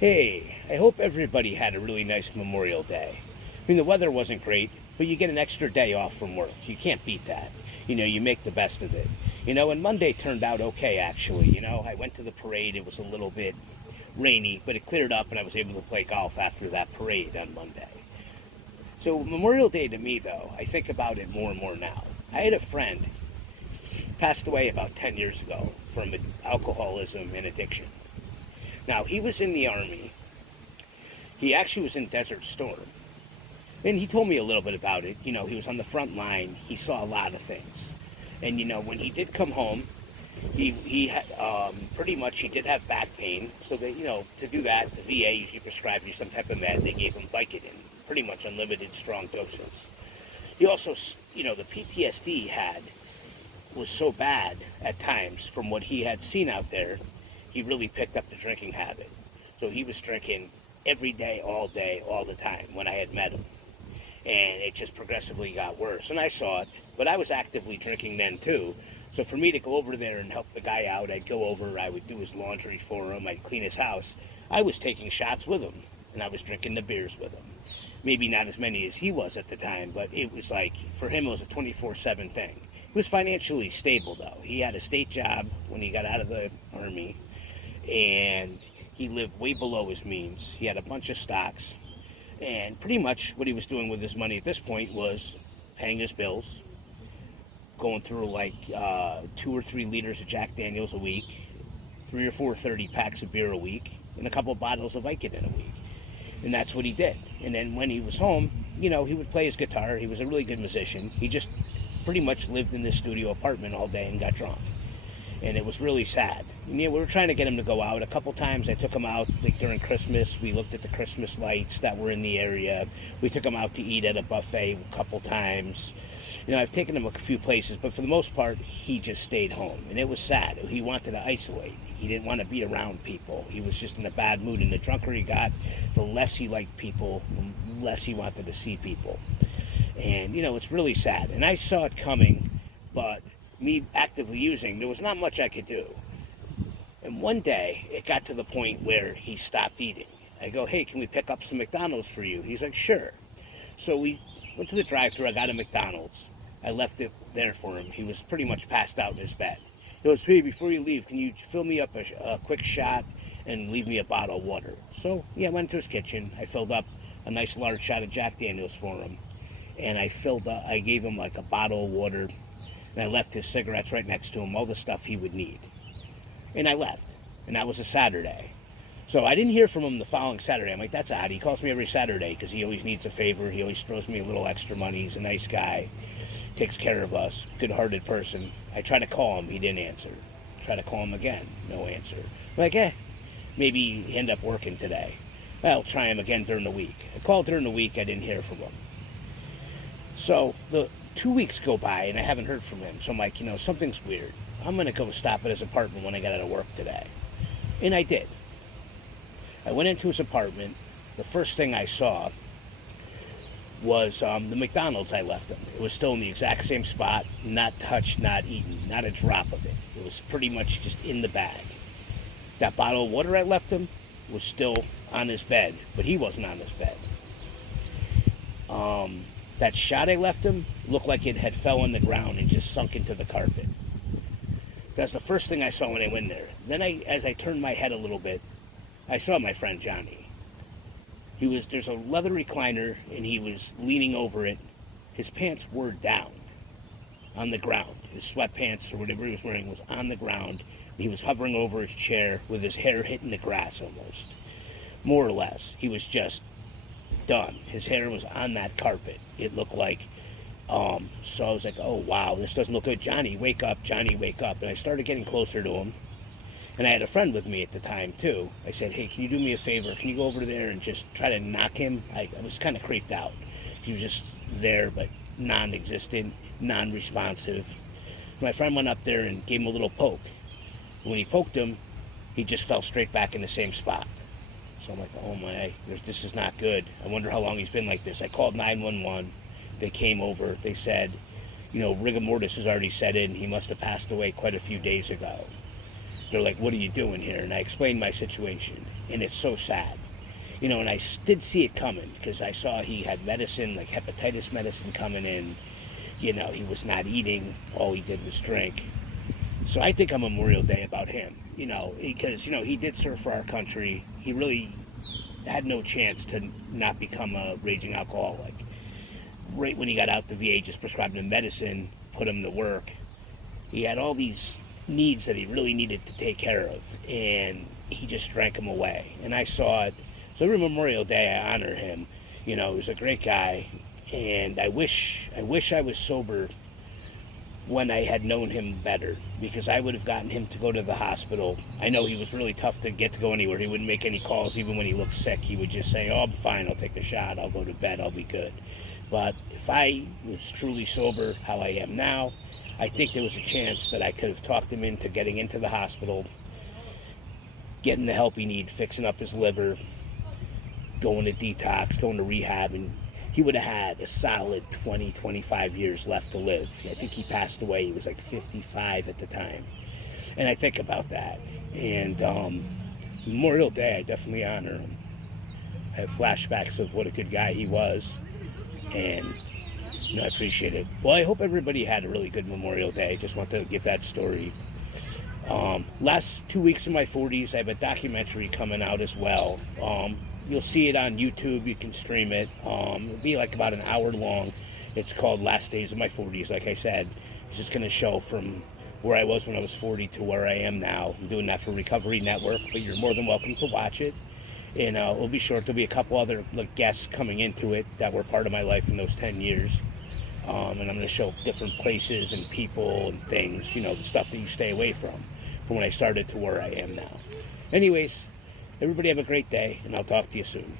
Hey, I hope everybody had a really nice Memorial Day. I mean, the weather wasn't great, but you get an extra day off from work. You can't beat that. You make the best of it. And Monday turned out okay, actually. I went to the parade. It was a little bit rainy, but it cleared up, and I was able to play golf after that parade on Monday. So, Memorial Day to me, though, I think about it more and more now. I had a friend passed away about 10 years ago from alcoholism and addiction. Now, he was in the Army. He actually was in Desert Storm. And he told me a little bit about it. He was on the front line. He saw a lot of things. And, when he did come home, he had pretty much, he did have back pain. So that, to do that, the VA usually prescribed you some type of med. They gave him Vicodin, pretty much unlimited strong doses. He also, the PTSD he had was so bad at times from what he had seen out there, he really picked up the drinking habit. So he was drinking every day, all the time when I had met him. And it just progressively got worse. And I saw it, but I was actively drinking then too. So for me to go over there and help the guy out, I'd go over, I would do his laundry for him, I'd clean his house. I was taking shots with him, and I was drinking the beers with him. Maybe not as many as he was at the time, but it was like, for him it was a 24/7 thing. He was financially stable though. He had a state job when he got out of the Army, and he lived way below his means. He had a bunch of stocks, and pretty much what he was doing with his money at this point was paying his bills, going through like 2 or 3 liters of Jack Daniels a week, 3 or 4 30 packs of beer a week, and a couple of bottles of Vicodin a week. And that's what he did. And then when he was home, he would play his guitar. He was a really good musician. He just pretty much lived in this studio apartment all day and got drunk. And it was really sad. And, we were trying to get him to go out. A couple times I took him out, like during Christmas. We looked at the Christmas lights that were in the area. We took him out to eat at a buffet a couple times. I've taken him a few places, but for the most part, he just stayed home. And it was sad. He wanted to isolate. He didn't want to be around people. He was just in a bad mood. And the drunker he got, the less he liked people, the less he wanted to see people. And, it's really sad. And I saw it coming, but me actively using, there was not much I could do. And one day, it got to the point where he stopped eating. I go, hey, can we pick up some McDonald's for you? He's like, sure. So we went to the drive-thru. I got a McDonald's. I left it there for him. He was pretty much passed out in his bed. He goes, hey, before you leave, can you fill me up a quick shot and leave me a bottle of water? So, I went to his kitchen. I filled up a nice large shot of Jack Daniels for him. And I gave him like a bottle of water. And I left his cigarettes right next to him, all the stuff he would need. And I left. And that was a Saturday. So I didn't hear from him the following Saturday. I'm like, that's odd. He calls me every Saturday because he always needs a favor. He always throws me a little extra money. He's a nice guy. Takes care of us. Good-hearted person. I tried to call him. He didn't answer. Try to call him again. No answer. I'm like, maybe he ended up working today. I'll try him again during the week. I called during the week. I didn't hear from him. So the 2 weeks go by and I haven't heard from him. So I'm like, something's weird. I'm going to go stop at his apartment when I get out of work today. And I did. I went into his apartment. The first thing I saw was the McDonald's I left him. It was still in the exact same spot, not touched, not eaten, not a drop of it. It was pretty much just in the bag. That bottle of water I left him was still on his bed, but he wasn't on his bed. That shot I left him looked like it had fell on the ground and just sunk into the carpet. That's the first thing I saw when I went there. Then as I turned my head a little bit, I saw my friend Johnny. There's a leather recliner and he was leaning over it. His pants were down on the ground. His sweatpants or whatever he was wearing was on the ground. He was hovering over his chair with his hair hitting the grass almost. More or less. He was just done. His hair was on that carpet. It looked like, so I was like, oh wow, this doesn't look good. Johnny, wake up. Johnny, wake up. And I started getting closer to him. And I had a friend with me at the time too. I said, hey, can you do me a favor? Can you go over there and just try to knock him? I was kind of creeped out. He was just there, but non-existent, non-responsive. My friend went up there and gave him a little poke. When he poked him, he just fell straight back in the same spot. So I'm like, oh my, this is not good. I wonder how long he's been like this. I called 911. They came over. They said, rigor mortis has already set in. He must have passed away quite a few days ago. They're like, what are you doing here? And I explained my situation. and it's so sad. And I did see it coming because I saw he had medicine, like hepatitis medicine coming in. He was not eating. All he did was drink. So I think on Memorial Day about him, because, he did serve for our country. He really had no chance to not become a raging alcoholic. Right when he got out, the VA just prescribed him medicine, put him to work. He had all these needs that he really needed to take care of, and he just drank them away. And I saw it. So every Memorial Day, I honor him. He was a great guy, and I wish I was sober when I had known him better, because I would have gotten him to go to the hospital. I know he was really tough to get to go anywhere. He wouldn't make any calls. Even when he looked sick, he would just say, "Oh, I'm fine. I'll take a shot. I'll go to bed. I'll be good." But if I was truly sober, how I am now, I think there was a chance that I could have talked him into getting into the hospital, getting the help he needed, fixing up his liver, going to detox, going to rehab, and he would have had a solid 20, 25 years left to live. I think he passed away. He was like 55 at the time. And I think about that. And Memorial Day, I definitely honor him. I have flashbacks of what a good guy he was. And, I appreciate it. Well, I hope everybody had a really good Memorial Day. Just want to give that story. Last 2 weeks of my 40s, I have a documentary coming out as well. You'll see it on YouTube. You can stream it. It'll be like about an hour long. It's called Last Days of My 40s. Like I said, it's just going to show from where I was when I was 40 to where I am now. I'm doing that for Recovery Network, but you're more than welcome to watch it. And it'll be short. There'll be a couple other guests coming into it that were part of my life in those 10 years. And I'm going to show different places and people and things, the stuff that you stay away from when I started to where I am now. Anyways, everybody have a great day, and I'll talk to you soon.